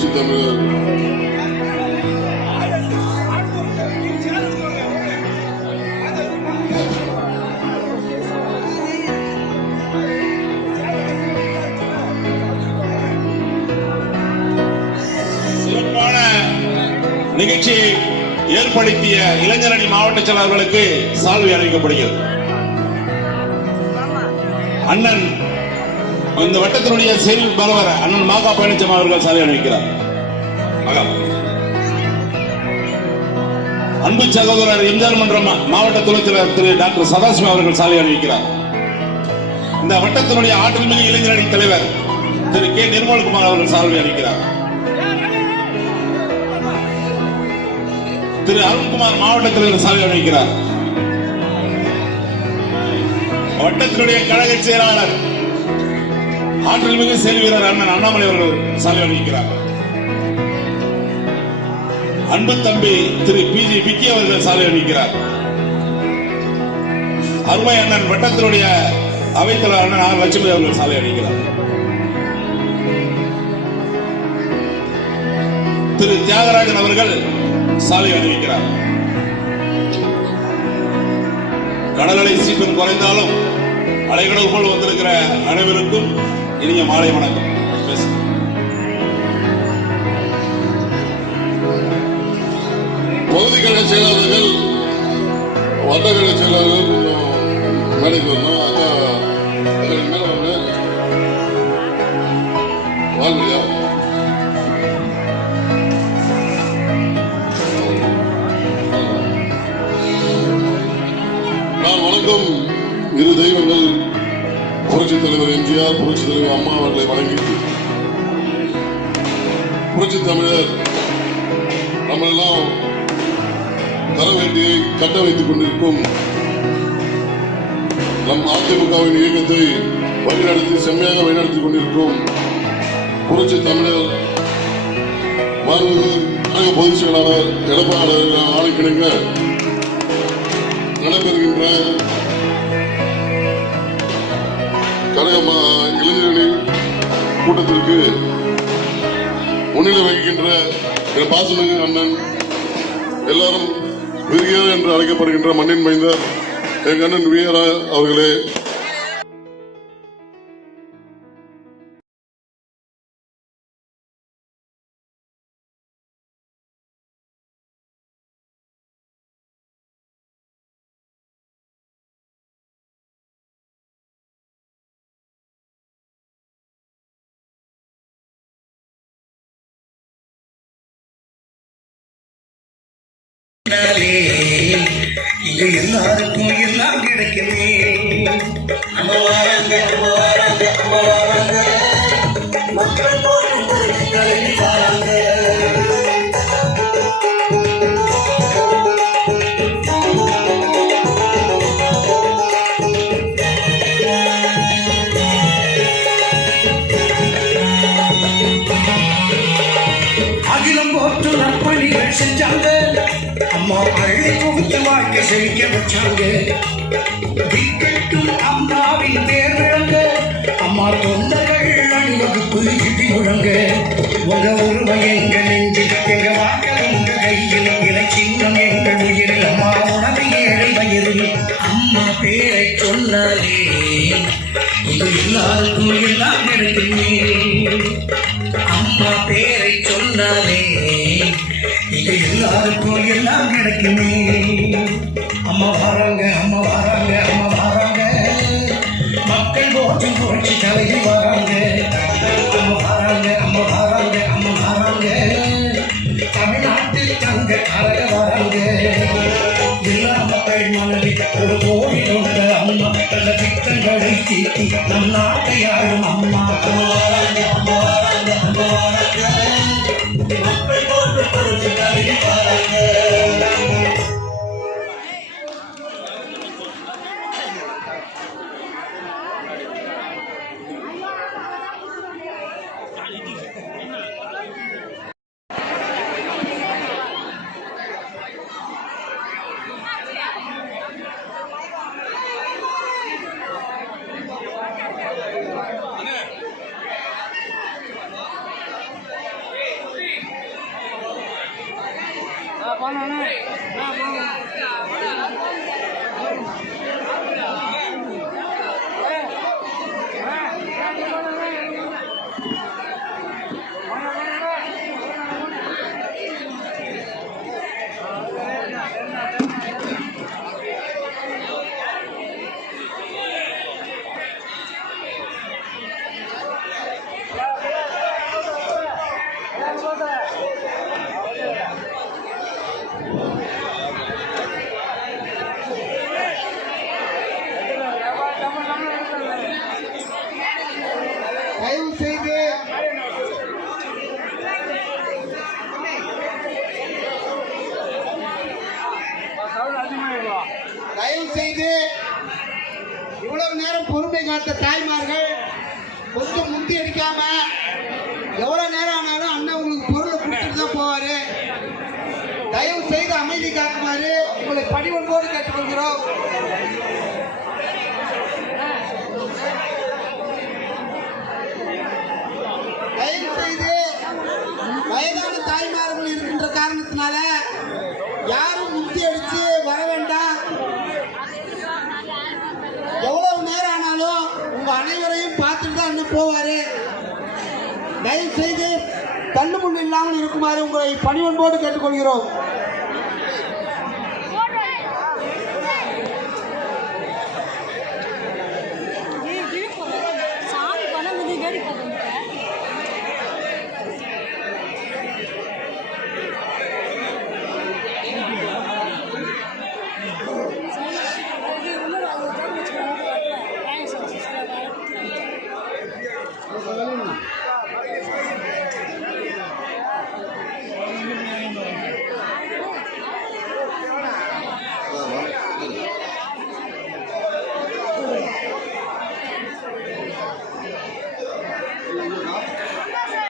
புரட்சி தமிழர் சிறப்பான நிகழ்ச்சியை ஏற்படுத்திய இளைஞரணி மாவட்ட செயலாளர்களுக்கு சால்வை அளிக்கப்படுகிறது. அண்ணன் இந்த வட்டத்தினுடைய செயல் பலவர் அண்ணன் மாகா பழனிசாமி அவர்கள் சாலை அணிவிக்கிறார் மகா. அன்பு சகோதரர் எம்ஜிஆர் மன்ற மாவட்ட துணைத் திரு டாக்டர் சதாசிவம் அவர்கள் சாலை அணிவிக்கிறார் இந்த வட்டத்தினுடைய ஆற்றல் மிகு இளைஞரணி தலைவர் திரு கே. நிர்மல்குமார் அவர்கள் சாலை அணிவிக்கிறார் திரு அருண்குமார் மாவட்ட தலைவர் சாலை அணிவிக்கிறார் வட்டத்தினுடைய கழக செயலாளர் ஆற்றல் மிகு செயல் வீரர் அண்ணன் அண்ணாமலை அவர்கள் சாலை அணிவிக்கிறார் அன்பு தம்பி திரு பி ஜி விக்கி அவர்கள் சாலை அணிவிக்கிறார் அருமை அண்ணன் வட்டத்தினுடைய அவைத்தலைவர் அண்ணன் ஆர் லட்சுமி அவர்கள் சாலை அணிவிக்கிறார் திரு தியாகராஜன் அவர்கள் சாலை அணிவிக்கிறார் கடலடை சீக்கிரம் குறைந்தாலும் அலைகடல் போல் வந்திருக்கிற அனைவருக்கும் இனிய மாலை வணக்கம். பேசு. பகுதி கழக செயலாளர்கள் வட்ட கழக செயலாளர்கள் கொஞ்சம் மேடைக்கு வரணும் அக்கா அக்கா மேல வாங்க வாங்கலையா நான் வணக்கம். இரு தெய்வம் புரட்சி தலைவர் எம்ஜிஆர் புரட்சி தலைவர் அம்மா அவர்களை வணங்கி புரட்சி தமிழர் நம்மளெல்லாம் தர வேண்டியை கட்ட வைத்துக் கொண்டிருக்கும் நம் அதிமுகவின் இயக்கத்தை வழிநடத்தி செம்மையாக வழிநடத்திக் கொண்டிருக்கும் புரட்சி தமிழர் மாண்புமிகு கழக பொதுச் செயலாளர் எடப்பாடி ஆணைக்கிணங்க நடைபெறுகின்ற கழக இளைஞர்களின் கூட்டத்திற்கு முன்னிலை வகிக்கின்ற என் பாசமிகு அண்ணன் எல்லாரும் விரியார் என்று அழைக்கப்படுகின்ற மண்ணின் மைந்தர் எங்க அண்ணன் வீரா அவர்களே இது எல்லாருக்கும் எல்லாம் கிடைக்குமே. நம்ம வாராங்க நம்ம வாராங்க நம்ம வாராங்க மக்கள் வாராங்க அகிலம் போற்று நற்பணிகள் செஞ்சாங்க. அம்மா அள்ளி குவித்து வாழ்க்கை செழிக்க வச்சாங்க. திக்கட்டும் அம்மாவின் பேர் விளங்க அம்மா தொண்டர்கள் அணிவகுப்பு இடி முழங்க. உங்க உருவம் எங்க நெஞ்சு எங்க வாக்கள் உங்க கையில் இலை சின்னம் எங்கள் உயிரில் அம்மா உணவு ஏழை வயிறில். அம்மா பேரை சொன்னாலே இது எல்லாருக்கும் எல்லாம் கிடைக்குமே எல்லாருக்கும் எல்லாம் கிடைக்குமே. அம்மா வராங்க அம்மா வராங்க அம்மா வராங்க. மக்கள் போற்றும் புரட்சி தலைவி வராங்க. அம்மா வராங்க அம்மா வராங்க அம்மா வராங்க. தமிழ்நாட்டில் தங்க கரக வராங்க. எல்லா மக்கள் மனதில் ஒரு கோடி கொண்ட அம்மா பல திட்டங்களை தீட்டி நம் நாட்டை ஆளும் அம்மா. அம்மா வராங்க அம்மா வராங்க அம்மா வராங்க. மக்கள் கொடுத்து நல்கி பாருங்கள் போட்டு பொறுத்து தலைவி வராங்க தயவு தயவு செய்து இவ்வளவு நேரம் பொறுமை காத்த தாய்மார்கள் கொஞ்சம் முந்தி அடிக்காம எவ்வளவு நேரம் ஆனாலும் அண்ணன் உங்களுக்கு பொருளை கொடுத்துட்டு தான் போவாரு. தயவு செய்து அமைதி காக்குமாறு உங்களை பணிவன்போடு கேட்டுக்கொள்கிறோம். தயவு செய்து வயதான தாய்மார்கள் இருக்கின்ற காரணத்தினால யார் முந்தி அடிச்சு வர வேண்டாம் எவ்வளவு நேரம் ஆனாலும் உங்க அனைவரையும் பார்த்துட்டு தான் அண்ணன் போவாரு தயவு செய்து தள்ளுமுள் இல்லாமல் இருக்குமாறு உங்களை பணிவன்போடு கேட்டுக்கொள்கிறோம்.